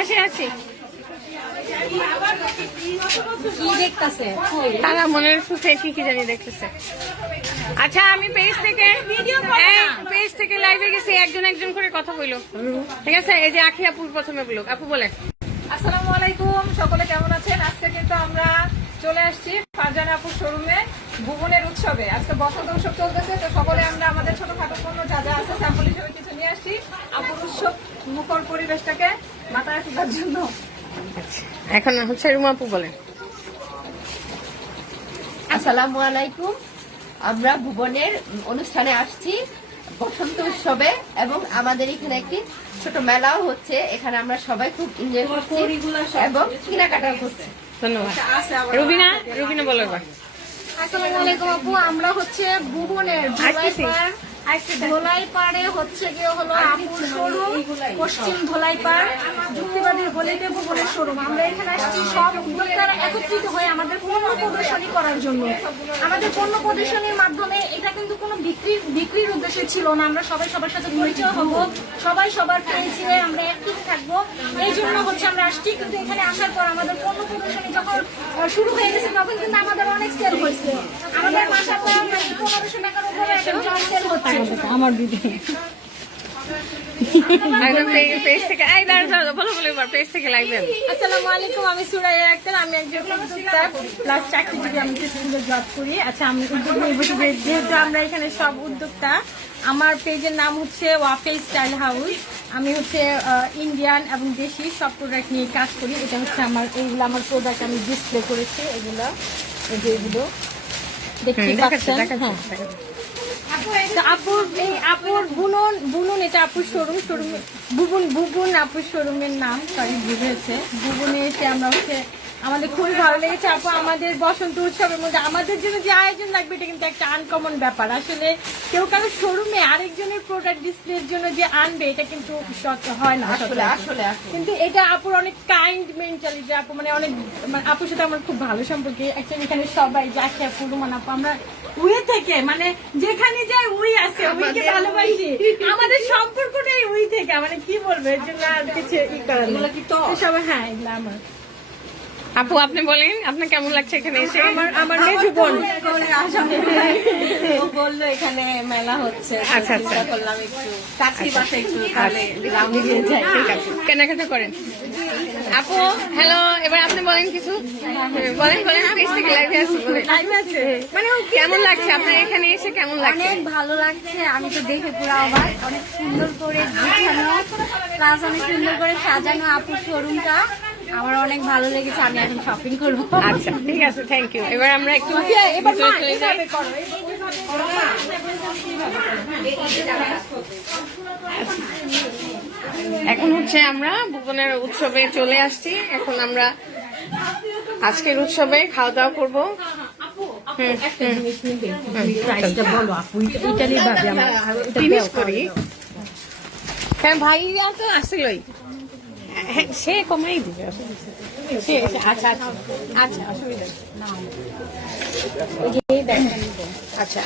আসি আসি তারা মনের সুখে কি জানি দেখতেছে। আচ্ছা আমি পেজ থেকে লাইভে গেছি, একজন একজন করে কথা বললো, ঠিক আছে? এই যে আখি আপুর প্রথমে বলুক। আপু বলেন। আসসালামু আলাইকুম, সকলে কেমন আছেন? আজকে কিন্তু আমরা চলে আসছি ফারজানা আপুর শোরুমে ভুবনের উৎসবে। আজকে বসন্ত উৎসব চলতেছে, তো সকলে আমরা আমাদের ছোটখাটো পণ্য যা যা আছে স্যাম্পল হিসেবে কিছু নিয়ে আসছি আপুর উৎসব মুখর পরিবেশটাকে মাথায় রাখার জন্য। এখন হচ্ছে রুমা আপু বলেন। আসসালামু আলাইকুম, আমরা ভুবনের অনুষ্ঠানে আসছি বসন্ত উৎসবে এবং আমাদের এখানে একটি ছোট মেলাও হচ্ছে। এখানে আমরা সবাই খুব এনজয় করছি এবং কেনাকাটা করছি। ধন্যবাদ। রুবিনা বলো এবার। আসসালামু আলাইকুম আপু, আমরা হচ্ছে ভুবনের ধোলাইপাড়ে হচ্ছে গিয়ে হলো আপুর শোরুম, পশ্চিম ধোলাইপাড় যুক্তিবাদী গলিতে ভুবনের শোরুম। আমরা এখানে আসছি সব উদ্যোক্তারা একত্রিত হয়ে আমাদের পণ্য প্রদর্শনী করার জন্য। আমাদের পণ্য প্রদর্শনীর মাধ্যমে এটা কিন্তু কোনো বিক্রির উদ্দেশ্যে ছিল না। আমরা সবাই সবার সাথে পরিচয় হবো, সবাই সবার পেয়েছে, আমরা একটিভ থাকবো, এই জন্য হচ্ছে আমরা আসছি। কিন্তু এখানে আসার পর আমাদের পণ্য প্রদর্শনী যখন শুরু হয়ে গেছে তখন কিন্তু আমাদের অনেক সেল হয়েছে। আমাদের মাসাল্লাহ 1500 টাকার উপরে একটা সেল হচ্ছে। আমার দিদি আসসালামু আলাইকুম, আমি সুরাইয়া আক্তার, আমি একজন উদ্যোক্তা প্লাস চাকরিজীবী, আমি স্কুলে জব করি। আচ্ছা, আমি উদ্যোগ নিয়ে বসে, যেহেতু আমরা এখানে সব উদ্যোক্তা, আমার পেজের নাম হচ্ছে ওয়াফেল স্টাইল হাউস। আমি হচ্ছে ইন্ডিয়ান এবং দেশি সব প্রোডাক্ট নিয়ে কাজ করি। এটা হচ্ছে এইগুলো আমার প্রোডাক্ট আমি ডিসপ্লে করেছি। এগুলো দেখতে পাচ্ছেন। আপুর বুনন এটা আপুর শোরুমে ভুবন আপুর শোরুমের নাম, সরি ভুল হয়েছে। ভুবনে এসে আমরা হচ্ছে আমাদের খুবই ভালো লেগেছে আপু। আমাদের বসন্ত উৎসবের মধ্যে আমাদের জন্য যে আয়োজন লাগবে এটা কিন্তু একটা আনকমন ব্যাপার। আসলে কেউ কারো শোরুমে আরেকজনের প্রোডাক্ট ডিসপ্লের জন্য যে আনবে এটা কিন্তু হয় না আসলে। কিন্তু এটা আপুর অনেক কাইন্ড মেন্টালিটি। আপু মানে অনেক, আপুর সাথে আমার খুব ভালো সম্পর্কে। অ্যাকচুয়ালি এখানে সবাই যাকে আপু রুমান আপু আমরা উই থেকে, মানে যেখানে যাই উই আছে, উইকে ভালোবাসি। আমাদের সম্পর্কটাই উই থেকে, মানে কি বলবো, এর জন্য আর কিছু সবাই। হ্যাঁ, এগুলো আমার। আপু আপনি বলেন, আপনার কেমন লাগছে এখানে এসে? আমার মেজু বোন বললো এখানে মেলা হচ্ছে। আচ্ছা আচ্ছা, করলাম একটু কাছে বাসা একটু কেনাকাটা করেন। আপু হ্যালো, এবার আপনি বলেন কিছু, বলেন পেজ থেকে লাইভে আসি, বলেন মানে কেমন লাগছে আপনার এখানে এসে? কেমন লাগছে? অনেক ভালো লাগছে। আমি তো দেখে পুরো অবাক, অনেক সুন্দর করে গুছানো প্লাস অনেক সুন্দর করে সাজানো আপুর শোরুমটা। আমার অনেক ভালো লেগেছে, আমি এখন শপিং করবো। আচ্ছা ঠিক আছে, থ্যাংক ইউ। এবার আমরা একটু এখন হচ্ছে আমরা ভুবনের উৎসবে চলে আসছি। এখন আমরা আজকের উৎসবে খাওয়া দাওয়া করবো। হ্যাঁ ভাই তো আসছিলই, সে কমাই দিবে। আচ্ছা আচ্ছা আচ্ছা, অসুবিধা আচ্ছা।